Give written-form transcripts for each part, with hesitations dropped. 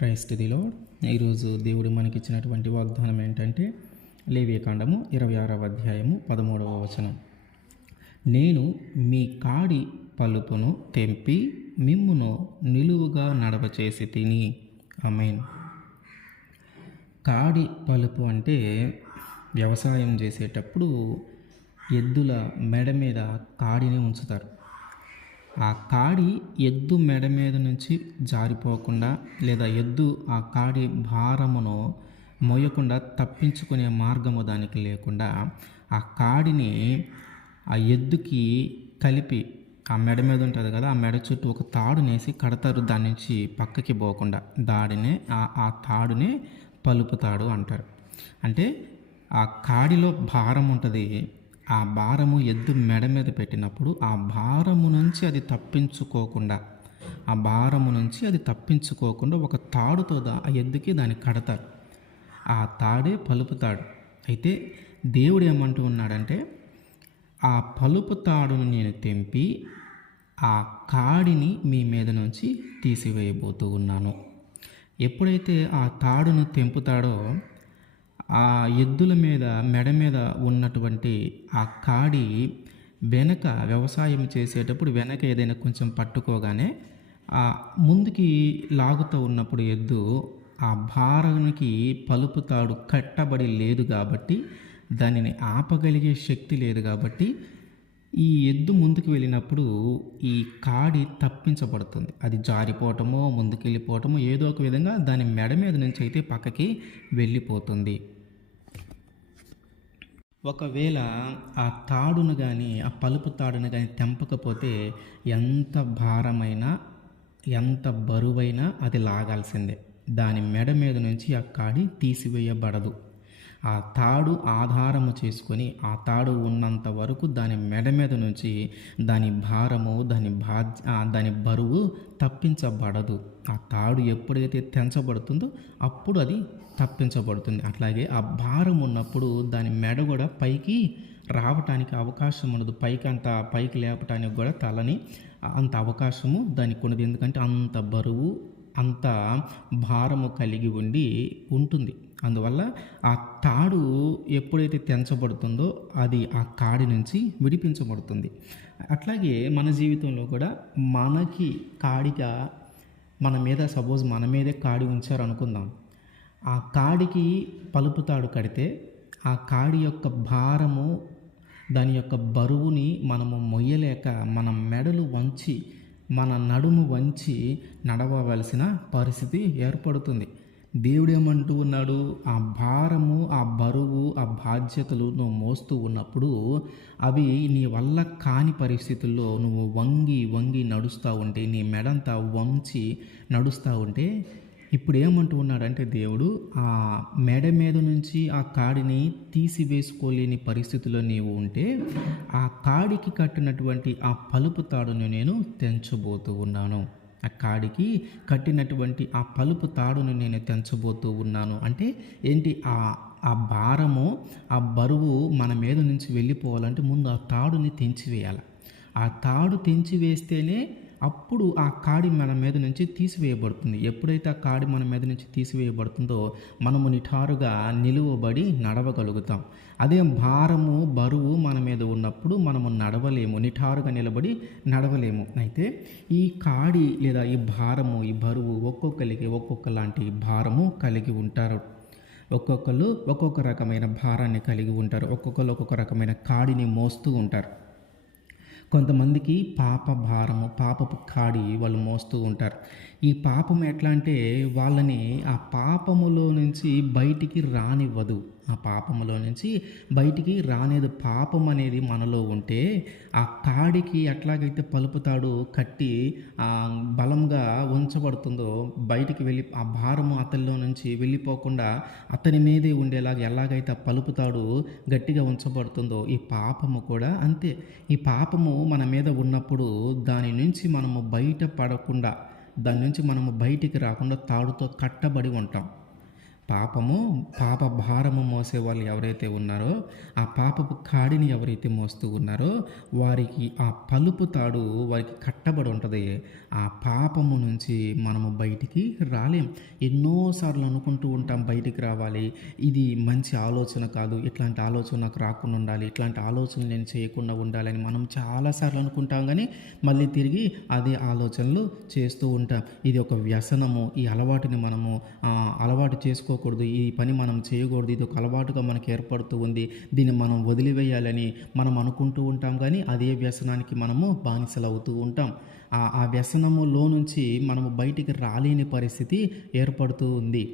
Praise to the lord. ఈరోజు దేవుడు మనకిచ్చినటువంటి వాగ్దానం ఏంటంటే లేవియకాండము 26వ అధ్యాయము 13వ వచనం. నేను మీ కాడి పలుపును తెంపి మిమ్మును నిలువుగా నడవచేసి తిని. ఆమేన్. కాడి పలుపు అంటే వ్యవసాయం చేసేటప్పుడు ఎద్దుల మెడ మీద కాడిని ఉంచుతారు. ఆ కాడి ఎద్దు మెడ మీద నుంచి జారిపోకుండా లేదా ఎద్దు ఆ కాడి భారమును మోయకుండా తప్పించుకునే మార్గము దానికి లేకుండా ఆ కాడిని ఆ ఎద్దుకి కలిపి ఆ మెడ మీద ఉంటుంది కదా, ఆ మెడ చుట్టూ ఒక తాడునేసి కడతారు, దాని నుంచి పక్కకి పోకుండా. ఆ తాడునే పలుపు తాడు అంటారు. అంటే ఆ కాడిలో భారం ఉంటుంది, ఆ భారము ఎద్దు మెడ మీద పెట్టినప్పుడు ఆ భారము నుంచి అది తప్పించుకోకుండా ఒక తాడుతో ఆ ఎద్దుకి దాన్ని కడతారు. ఆ తాడే పలుపు తాడు. అయితే దేవుడు ఏమంటూ ఉన్నాడంటే, ఆ పలుపు తాడును నేను తెంపి ఆ కాడిని మీ మీద నుంచి తీసివేయబోతూ ఉన్నాను. ఎప్పుడైతే ఆ తాడును తెంపుతాడో ఆ ఎద్దుల మీద మెడ మీద ఉన్నటువంటి ఆ కాడి వెనక వ్యవసాయం చేసేటప్పుడు వెనక ఏదైనా కొంచెం పట్టుకోగానే ఆ ముందుకి లాగుతూ ఉన్నప్పుడు ఎద్దు ఆ భారానికి పలుపు తాడు కట్టబడి లేదు కాబట్టి, దానిని ఆపగలిగే శక్తి లేదు కాబట్టి ఈ ఎద్దు ముందుకు వెళ్ళినప్పుడు ఈ కాడి తప్పించబడుతుంది. అది జారిపోవటమో ముందుకు వెళ్ళిపోవటమో ఏదో ఒక విధంగా దాని మెడ మీద నుంచి అయితే పక్కకి వెళ్ళిపోతుంది. ఒకవేళ ఆ తాడును కానీ ఆ పలుపు తాడును కానీ తెంపకపోతే ఎంత భారమైనా ఎంత బరువైనా అది లాగాల్సిందే. దాని మెడ మీద నుంచి ఆ కాడి తీసివేయబడదు. ఆ తాడు ఆధారము చేసుకొని ఆ తాడు ఉన్నంత వరకు దాని మెడ మీద నుంచి దాని భారము దాని బరువు తప్పించబడదు. ఆ తాడు ఎప్పుడైతే తెంచబడుతుందో అప్పుడు అది తప్పించబడుతుంది. అట్లాగే ఆ భారం ఉన్నప్పుడు దాని మెడ కూడా పైకి రావటానికి అవకాశం ఉండదు. పైకి లేపటానికి కూడా తలని అంత అవకాశము దానికి ఉండదు. ఎందుకంటే అంత బరువు అంత భారము కలిగి ఉంటుంది. అందువల్ల ఆ తాడు ఎప్పుడైతే తెంచబడుతుందో అది ఆ కాడి నుంచి విడిపించబడుతుంది. అట్లాగే మన జీవితంలో కూడా మనకి కాడిగా మన మీదే కాడి ఉంచారు అనుకుందాం. ఆ కాడికి పలుపు తాడు కడితే ఆ కాడి యొక్క భారము దాని యొక్క బరువుని మనము మొయ్యలేక మన మెడలు వంచి మన నడుము వంచి నడవవలసిన పరిస్థితి ఏర్పడుతుంది. దేవుడు ఏమంటూ ఉన్నాడు, ఆ భారము ఆ బరువు ఆ బాధ్యతలు నువ్వు మోస్తూ ఉన్నప్పుడు అవి నీ వల్ల కాని పరిస్థితుల్లో నువ్వు వంగి నడుస్తూ ఉంటే, నీ మెడంతా వంచి నడుస్తూ ఉంటే, ఇప్పుడు ఏమంటూ ఉన్నాడంటే దేవుడు, ఆ మెడ మీద నుంచి ఆ కాడిని తీసివేసుకోలేని పరిస్థితిలో నీవు ఉంటే ఆ కాడికి కట్టినటువంటి ఆ పలుపు తాడును నేను తెంచబోతూ ఉన్నాను. ఆ కాడికి కట్టినటువంటి ఆ పలుపు తాడును నేను తెంచబోతూ ఉన్నాను. అంటే ఏంటి? ఆ భారము ఆ బరువు మన మీద నుంచి వెళ్ళిపోవాలంటే ముందు ఆ తాడుని తెంచివేయాలి. ఆ తాడు తెంచివేస్తేనే అప్పుడు ఆ కాడి మన మీద నుంచి తీసివేయబడుతుంది. ఎప్పుడైతే ఆ కాడి మన మీద నుంచి తీసివేయబడుతుందో మనము నిఠారుగా నిలువబడి నడవగలుగుతాం. అదే భారము బరువు మన మీద ఉన్నప్పుడు మనము నడవలేము, నిఠారుగా నిలబడి నడవలేము. అయితే ఈ కాడి లేదా ఈ భారము ఈ బరువు ఒక్కొక్కరికి ఒక్కొక్కలాంటి భారము కలిగి ఉంటారు. ఒక్కొక్కరు ఒక్కొక్క రకమైన భారాన్ని కలిగి ఉంటారు. ఒక్కొక్కరు ఒక్కొక్క రకమైన కాడిని మోస్తూ ఉంటారు. కొంతమందికి పాపపు కాడి వాళ్ళు మోస్తూ ఉంటారు. ఈ పాపం ఎట్లా అంటే వాళ్ళని ఆ పాపములో నుంచి బయటికి రానివ్వదు. ఆ పాపములో నుంచి బయటికి రానేది. పాపం అనేది మనలో ఉంటే ఆ కాడికి ఎట్లాగైతే పలుపుతాడు కట్టి బలంగా ఉంచబడుతుందో, బయటికి వెళ్ళి ఆ భారము అతనిలో నుంచి వెళ్ళిపోకుండా అతని మీదే ఉండేలాగా ఎలాగైతే ఆ పలుపుతాడు గట్టిగా ఉంచబడుతుందో, ఈ పాపము కూడా అంతే. ఈ పాపము మన మీద ఉన్నప్పుడు దాని నుంచి మనము బయటపడకుండా, దాని నుంచి మనము బయటికి రాకుండా తాడుతో కట్టబడి ఉంటాం. పాప భారము మోసే వాళ్ళు ఎవరైతే ఉన్నారో, ఆ పాపపు కాడిని ఎవరైతే మోస్తూ ఉన్నారో వారికి ఆ పలుపు తాడు వారికి కట్టబడి ఉంటుంది. ఆ పాపము నుంచి మనము బయటికి రాలేం. ఎన్నోసార్లు అనుకుంటూ ఉంటాం బయటికి రావాలి, ఇది మంచి ఆలోచన కాదు, ఇట్లాంటి ఆలోచన నాకు రాకుండా ఉండాలి, ఇట్లాంటి ఆలోచనలు నేను చేయకుండా ఉండాలని మనం చాలాసార్లు అనుకుంటాం. కానీ మళ్ళీ తిరిగి అదే ఆలోచనలు చేస్తూ ఉంటాం. ఇది ఒక వ్యసనము. ఈ అలవాటుని మనము అలవాటు చేసుకోకూడదు, ఈ పని మనం చేయకూడదు, ఇది ఒక అలవాటుగా మనకు ఏర్పడుతూ ఉంది, దీన్ని మనం వదిలివేయాలని మనం అనుకుంటూ ఉంటాం. కానీ అదే వ్యసనానికి మనము బానిసలు అవుతూ ఉంటాం. ఆ వ్యసనములో నుంచి మనము బయటికి రాలేని పరిస్థితి ఏర్పడుతూ ఉంది.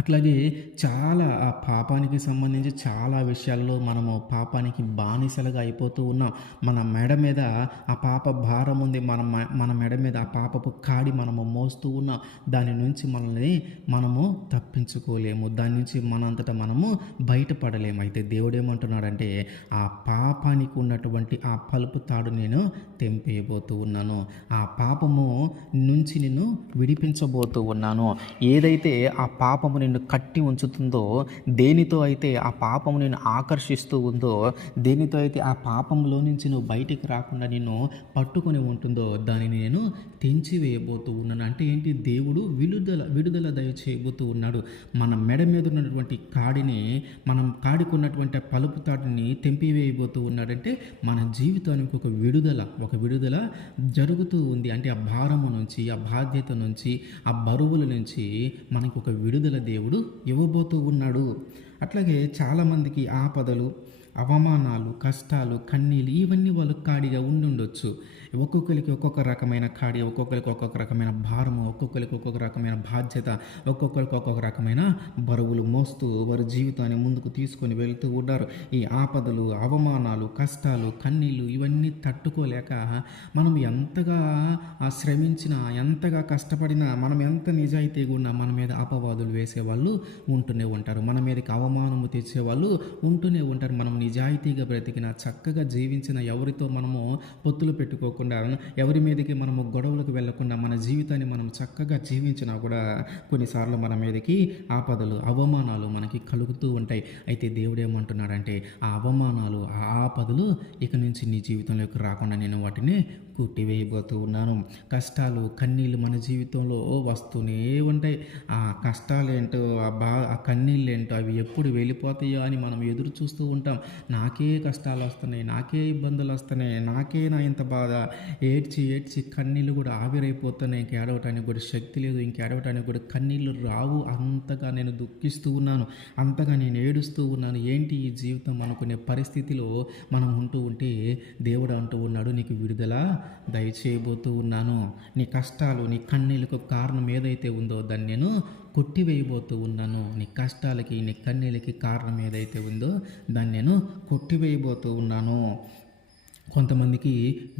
అట్లాగే చాలా ఆ పాపానికి సంబంధించి చాలా విషయాల్లో మనము పాపానికి బానిసలుగా అయిపోతూ ఉన్నాం. మన మెడ మీద ఆ పాప భారం ఉంది, మన మెడ మీద ఆ పాపపు కాడి మనము మోస్తూ ఉన్నాం. దాని నుంచి మనము తప్పించుకోలేము, దాని నుంచి మనంతటా మనము బయటపడలేము. అయితే దేవుడు ఏమంటున్నాడంటే, ఆ పాపానికి ఉన్నటువంటి ఆ పలుపు తాడు నేను తెంపేయబోతూ ఉన్నాను, ఆ పాపము నుంచి నిన్ను విడిపించబోతూ ఉన్నాను. ఏదైతే ఆ పాపము నిన్ను కట్టి ఉంచుతుందో, దేనితో అయితే ఆ పాపము నిన్ను ఆకర్షిస్తూ ఉందో, దేనితో అయితే ఆ పాపంలో నుంచి నువ్వు బయటికి రాకుండా నిన్ను పట్టుకొని ఉంటుందో, దానిని నేను తెంచివేయబోతూ ఉన్నాను. అంటే ఏంటి? దేవుడు విడుదల దయచేయబోతూ ఉన్నాడు. మన మెడ మీద ఉన్నటువంటి కాడిని, మనం కాడికున్నటువంటి పలుపు తాటిని తెంపివేయబోతూ ఉన్నాడంటే మన జీవితానికి ఒక విడుదల జరుగుతూ ఉంది. అంటే ఆ భారము నుంచి, ఆ బాధ్యత నుంచి, ఆ బరువుల నుంచి మనకు ఒక విడుదల దేవుడు ఇవ్వబోతూ ఉన్నాడు. అట్లాగే చాలామందికి ఆపదలు, అవమానాలు, కష్టాలు, కన్నీళ్ళు ఇవన్నీ వాళ్ళు కాడిగా ఉండొచ్చు. ఒక్కొక్కరికి ఒక్కొక్క రకమైన కాడి, ఒక్కొక్కరికి ఒక్కొక్క రకమైన భారము, ఒక్కొక్కరికి ఒక్కొక్క రకమైన బాధ్యత, ఒక్కొక్కరికి ఒక్కొక్క రకమైన బరువులు మోస్తూ వారి జీవితాన్ని ముందుకు తీసుకొని వెళ్తూ ఉన్నారు. ఈ ఆపదలు, అవమానాలు, కష్టాలు, కన్నీళ్ళు ఇవన్నీ తట్టుకోలేక మనం ఎంతగా శ్రమించినా, ఎంతగా కష్టపడినా, మనం ఎంత నిజాయితీగా ఉన్నా మన మీద అపవాదులు వేసేవాళ్ళు ఉంటూనే ఉంటారు, మన మీదకి అవమానము తెచ్చేవాళ్ళు ఉంటూనే ఉంటారు. మనం నిజాయితీగా బ్రతికిన, చక్కగా జీవించిన, ఎవరితో మనము పొత్తులు పెట్టుకోకుండా, ఎవరి మీదకి మనము గొడవలకు వెళ్లకుండా మన జీవితాన్ని మనం చక్కగా జీవించినా కూడా కొన్నిసార్లు మన మీదకి ఆపదలు, అవమానాలు మనకి కలుగుతూ ఉంటాయి. అయితే దేవుడు ఏమంటున్నాడంటే, ఆ అవమానాలు, ఆ ఆపదలు ఇక నుంచి నీ జీవితంలోకి రాకుండా నేను వాటిని కొట్టివేయబోతూ ఉన్నాను. కష్టాలు, కన్నీళ్ళు మన జీవితంలో వస్తూనే ఉంటాయి. ఆ కష్టాలేంటో, ఆ కన్నీళ్ళేంటో అవి ఎప్పుడు వెళ్ళిపోతాయో అని మనం ఎదురు చూస్తూ ఉంటాం. నాకే కష్టాలు వస్తున్నాయి, నాకే ఇబ్బందులు వస్తున్నాయి, నాకే నా ఇంత బాధ, ఏడ్చి కన్నీళ్ళు కూడా ఆవిరైపోతున్నాయి, ఇంకేడవటానికి కూడా శక్తి లేదు, ఇంకేడవటానికి కూడా కన్నీళ్ళు రావు, అంతగా నేను దుఃఖిస్తూ ఉన్నాను, అంతగా నేను ఏడుస్తూ ఉన్నాను, ఏంటి ఈ జీవితం అనుకునే పరిస్థితిలో మనం ఉంటూ ఉంటే దేవుడు అంటూ ఉన్నాడు, నీకు విడుదల దయచేయబోతూ ఉన్నాను. నీ కష్టాలు, నీ కన్నీళ్ళకు కారణం ఏదైతే ఉందో దాన్ని నేను కొట్టివేయబోతూ ఉన్నాను. నీ కష్టాలకి, నీ కన్నీళ్ళకి కారణం ఏదైతే ఉందో దాన్ని నేను కొట్టివేయబోతూ ఉన్నాను. కొంతమందికి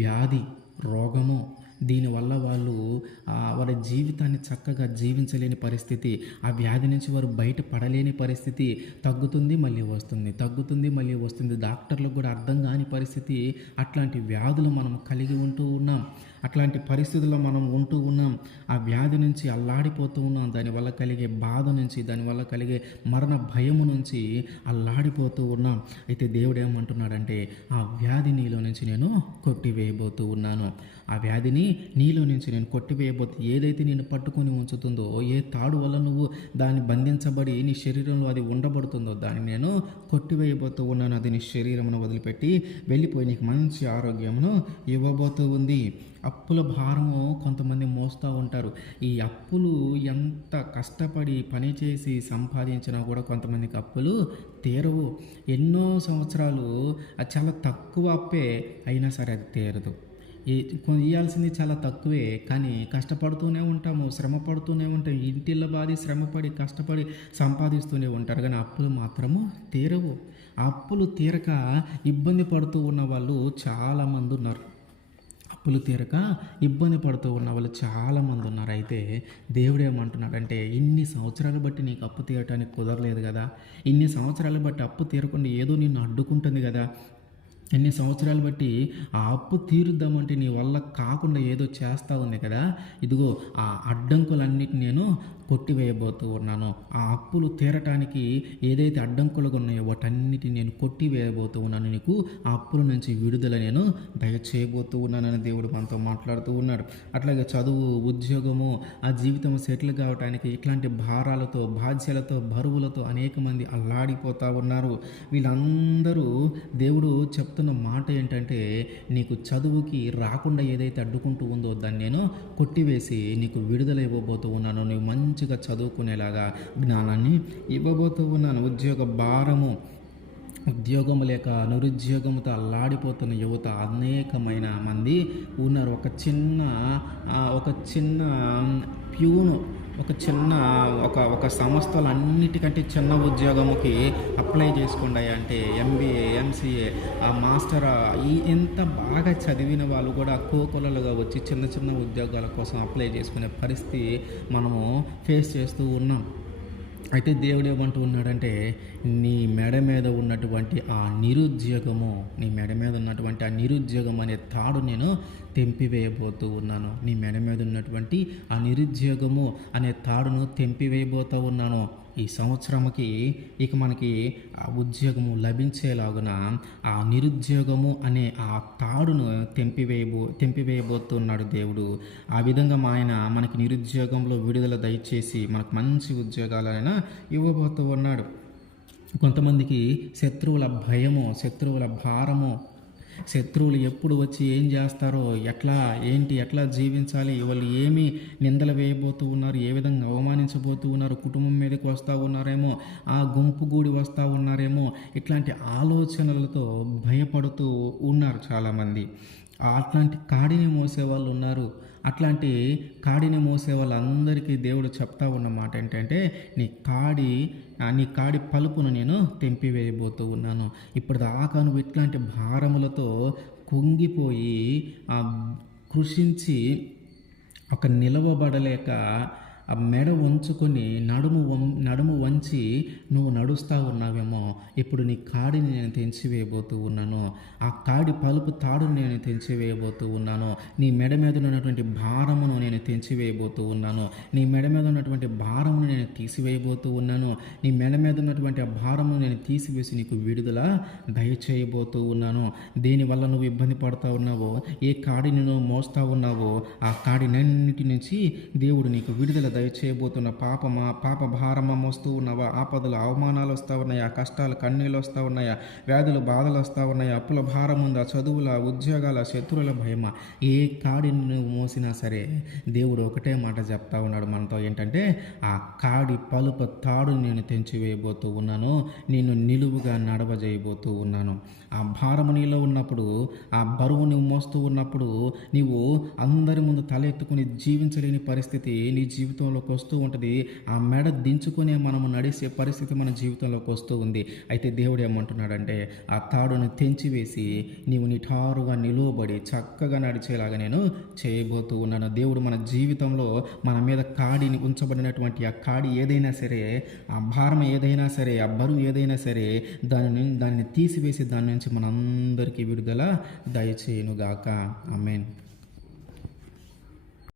వ్యాధి, రోగము, దీనివల్ల వాళ్ళు వాళ్ళ జీవితాన్ని చక్కగా జీవించలేని పరిస్థితి, ఆ వ్యాధి నుంచి వారు బయటపడలేని పరిస్థితి, తగ్గుతుంది మళ్ళీ వస్తుంది, తగ్గుతుంది మళ్ళీ వస్తుంది, డాక్టర్లకు కూడా అర్థం కాని పరిస్థితి. అట్లాంటి వ్యాధులు మనం కలిగి ఉంటూ ఉన్నాం, అట్లాంటి పరిస్థితుల్లో మనం ఉంటూ ఉన్నాం. ఆ వ్యాధి నుంచి అల్లాడిపోతూ ఉన్నాం, దానివల్ల కలిగే బాధ నుంచి, దానివల్ల కలిగే మరణ భయము నుంచి అల్లాడిపోతూ ఉన్నాం. అయితే దేవుడు ఏమంటున్నాడంటే, ఆ వ్యాధి నీలో నుంచి నేను కొట్టివేయబోతూ ఉన్నాను, ఆ వ్యాధిని నీలో నుంచి నేను కొట్టివేయబోతు. ఏదైతే నేను పట్టుకొని ఉంచుతుందో, ఏ తాడు వల్ల నువ్వు దాన్ని బంధించబడి నీ శరీరంలో అది ఉండబడుతుందో దాన్ని నేను కొట్టివేయబోతూ ఉన్నాను. అది నీ శరీరమును వదిలిపెట్టి వెళ్ళిపోయి నీకు మంచి ఆరోగ్యమును ఇవ్వబోతూ ఉంది. అప్పుల భారము కొంతమంది మోస్తూ ఉంటారు. ఈ అప్పులు ఎంత కష్టపడి పనిచేసి సంపాదించినా కూడా కొంతమందికి అప్పులు తీరవు. ఎన్నో సంవత్సరాలు చాలా తక్కువ అప్పే అయినా సరే అది తీరదు. ఇవ్వాల్సింది చాలా తక్కువే, కానీ కష్టపడుతూనే ఉంటాము, శ్రమ పడుతూనే ఉంటాం, ఇంటిళ్ళ బాధి శ్రమపడి కష్టపడి సంపాదిస్తూనే ఉంటారు, కానీ అప్పులు మాత్రము తీరవు. అప్పులు తీరక ఇబ్బంది పడుతూ ఉన్న వాళ్ళు చాలామంది ఉన్నారు. అప్పులు తీరక ఇబ్బంది పడుతూ ఉన్న వాళ్ళు చాలామంది ఉన్నారు. అయితే దేవుడు ఏమంటున్నాడంటే, ఇన్ని సంవత్సరాలు బట్టి నీకు అప్పు తీరటానికి కుదరలేదు కదా, ఇన్ని సంవత్సరాలు బట్టి అప్పు తీరకుండా ఏదో నిన్ను అడ్డుకుంటుంది కదా, ఎన్ని సంవత్సరాలు బట్టి ఆ అప్పు తీరుద్దామంటే నీ వల్ల కాకుండా ఏదో చేస్తూ ఉంది కదా, ఇదిగో ఆ అడ్డంకులన్నిటిని నేను కొట్టివేయబోతూ ఉన్నాను. ఆ అప్పులు తీరటానికి ఏదైతే అడ్డంకులుగా ఉన్నాయో వాటన్నిటిని నేను కొట్టివేయబోతూ ఉన్నాను. నీకు ఆ అప్పుల నుంచి విడుదల నేను దయచేయబోతూ ఉన్నానని దేవుడు మనతో మాట్లాడుతూ ఉన్నాడు. అట్లాగే చదువు, ఉద్యోగము, ఆ జీవితం సెటిల్ కావటానికి ఇట్లాంటి భారాలతో, బాధ్యతలతో, బరువులతో అనేక మంది అల్లాడిపోతూ ఉన్నారు. వీళ్ళందరూ దేవుడు చెప్తున్న మాట ఏంటంటే, నీకు చదువుకి రాకుండా ఏదైతే అడ్డుకుంటూ ఉందో దాన్ని నేను కొట్టివేసి నీకు విడుదల ఇవ్వబోతూ ఉన్నాను. నువ్వు మంచిగా చదువుకునేలాగా జ్ఞానాన్ని ఇవ్వబోతూ ఉన్నాను. ఉద్యోగ భారము, ఉద్యోగం లేక నిరుద్యోగంతో అల్లాడిపోతున్న యువత అనేకమైన మంది ఉన్నారు. ఒక చిన్న ప్యూను, ఒక సంస్థలు అన్నిటికంటే చిన్న ఉద్యోగముకి అప్లై చేసుకోండి అంటే ఎంబీఏ, ఎంసీఏ, మాస్టర్, ఎంత బాగా చదివిన వాళ్ళు కూడా కోకొలలుగా వచ్చి చిన్న చిన్న ఉద్యోగాల కోసం అప్లై చేసుకునే పరిస్థితి మనము ఫేస్ చేస్తూ ఉన్నాం. అయితే దేవుడు ఏమంటూ ఉన్నాడంటే, నీ మెడ మీద ఉన్నటువంటి ఆ నిరుద్యోగం అనే తాడు నేను తెంపివేయబోతూ ఉన్నాను. నీ మెడ మీద ఉన్నటువంటి ఆ నిరుద్యోగము అనే తాడును తెంపివేయబోతూ ఉన్నాను. ఈ సంవత్సరంకి ఇక మనకి ఆ ఉద్యోగము లభించేలాగున ఆ నిరుద్యోగము అనే ఆ తాడును తెంపివేయబోతున్నాడు దేవుడు. ఆ విధంగా ఆయన మనకి నిరుద్యోగంలో విడుదల దయచేసి మనకు మంచి ఉద్యోగాలైనా ఇవ్వబోతూ ఉన్నాడు. కొంతమందికి శత్రువుల భయము, శత్రువుల భారము, శత్రువులు ఎప్పుడు వచ్చి ఏం చేస్తారో, ఎట్లా జీవించాలి, వాళ్ళు ఏమి నిందలు వేయబోతూ ఉన్నారు, ఏ విధంగా అవమానించబోతూ ఉన్నారు, కుటుంబం మీదకి వస్తూ ఉన్నారేమో, ఆ గుంపు గూడి వస్తూ ఉన్నారేమో, ఇట్లాంటి ఆలోచనలతో భయపడుతూ ఉన్నారు చాలామంది. అట్లాంటి కాడిని మోసే వాళ్ళు ఉన్నారు. అట్లాంటి కాడిని మోసే వాళ్ళందరికీ దేవుడు చెప్తా ఉన్న మాట ఏంటంటే, నీ కాడి పలుపును నేను తెంపివేయబోతూ ఉన్నాను. ఇప్పటిదాకా నువ్వు ఇట్లాంటి భారములతో కుంగిపోయి కృషించి నిలవబడలేక ఆ మెడ వంచుకొని నడుము వంచి నువ్వు నడుస్తూ ఉన్నావేమో, ఇప్పుడు నీ కాడిని నేను తెంచివేయబోతూ ఉన్నాను. ఆ కాడి పలుపు తాడుని నేను తెంచివేయబోతూ ఉన్నాను. నీ మెడ మీద ఉన్నటువంటి భారమును నేను తెంచివేయబోతూ ఉన్నాను. నీ మెడ మీద ఉన్నటువంటి భారమును నేను తీసివేయబోతూ ఉన్నాను. నీ మెడ మీద ఉన్నటువంటి ఆ భారమును నేను తీసివేసి నీకు విడుదల దయచేయబోతూ ఉన్నాను. దేనివల్ల నువ్వు ఇబ్బంది పడుతూ ఉన్నావో, ఏ కాడిని నువ్వు మోస్తూ ఉన్నావో, ఆ కాడినన్నిటి నుంచి దేవుడు నీకు విడుదల దయచేయబోతున్న పాప భారమా మోస్తూ ఉన్నావా, ఆపదలు అవమానాలు వస్తూ ఉన్నాయా, కష్టాలు కన్నీళ్ళు వస్తూ ఉన్నాయా, వ్యాధులు బాధలు వస్తూ ఉన్నాయా, అప్పుల భారం ఉందా, చదువుల, ఉద్యోగాల, శత్రువుల భయమా, ఏ కాడిని నువ్వు మోసినా సరే దేవుడు ఒకటే మాట చెప్తా ఉన్నాడు మనతో ఏంటంటే, ఆ కాడి పలుపు తాడుని నేను తెంచివేయబోతూ ఉన్నాను, నేను నిలువుగా నడవజేయబోతూ ఉన్నాను. ఆ భారము నీలో ఉన్నప్పుడు, ఆ బరువు నువ్వు మోస్తూ ఉన్నప్పుడు, నీవు అందరి ముందు తల ఎత్తుకుని జీవించలేని పరిస్థితి నీ జీవితంలోకి వస్తూ ఉంటుంది. ఆ మెడ దించుకునే మనము నడిచే పరిస్థితి మన జీవితంలోకి వస్తూ ఉంది. అయితే దేవుడు ఏమంటున్నాడంటే, ఆ తాడును తెంచివేసి నీవు నిఠారుగా నిలువబడి చక్కగా నడిచేలాగా నేను చేయబోతూ ఉన్నాను. దేవుడు మన జీవితంలో మన మీద కాడిని ఉంచబడినటువంటి ఆ కాడి ఏదైనా సరే, ఆ భారం ఏదైనా సరే, ఆ బరువు ఏదైనా సరే, దాన్ని తీసివేసి దాని నుంచి మనందరికీ విడుదల దయచేయునుగాక. ఆమేన్.